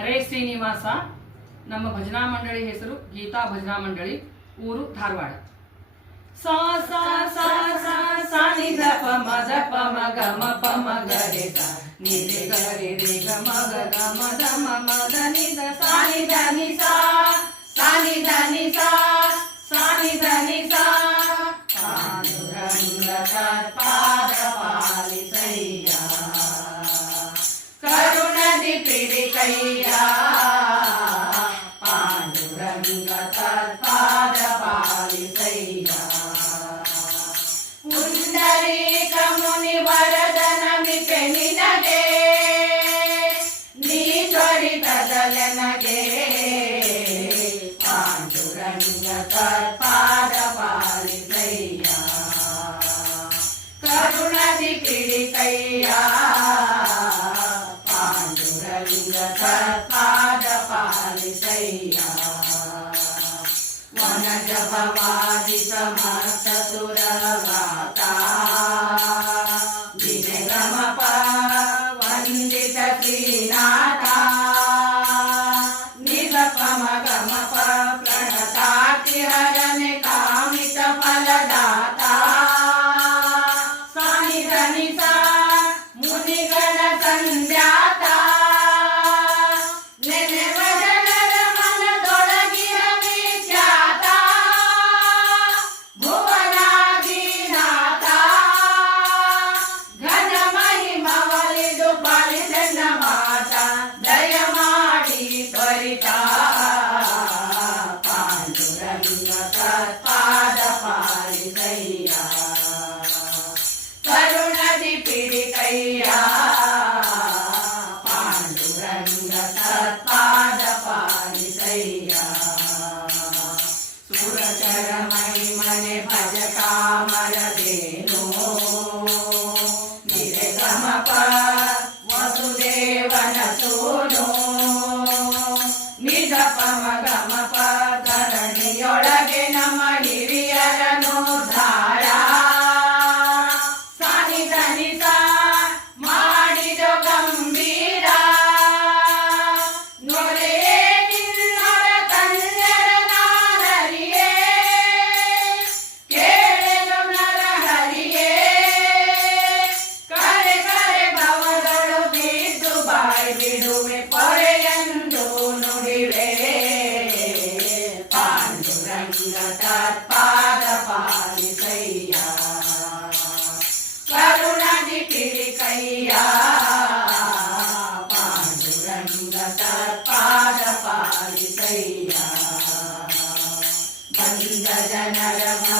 हरे श्रीनिवास मंडली मंडळी गीता भजना मंडळी ऊर धारवाड साध प म ग म पि सा करुक Sami Sama. सुरचरमणिमने भज काम गजनरम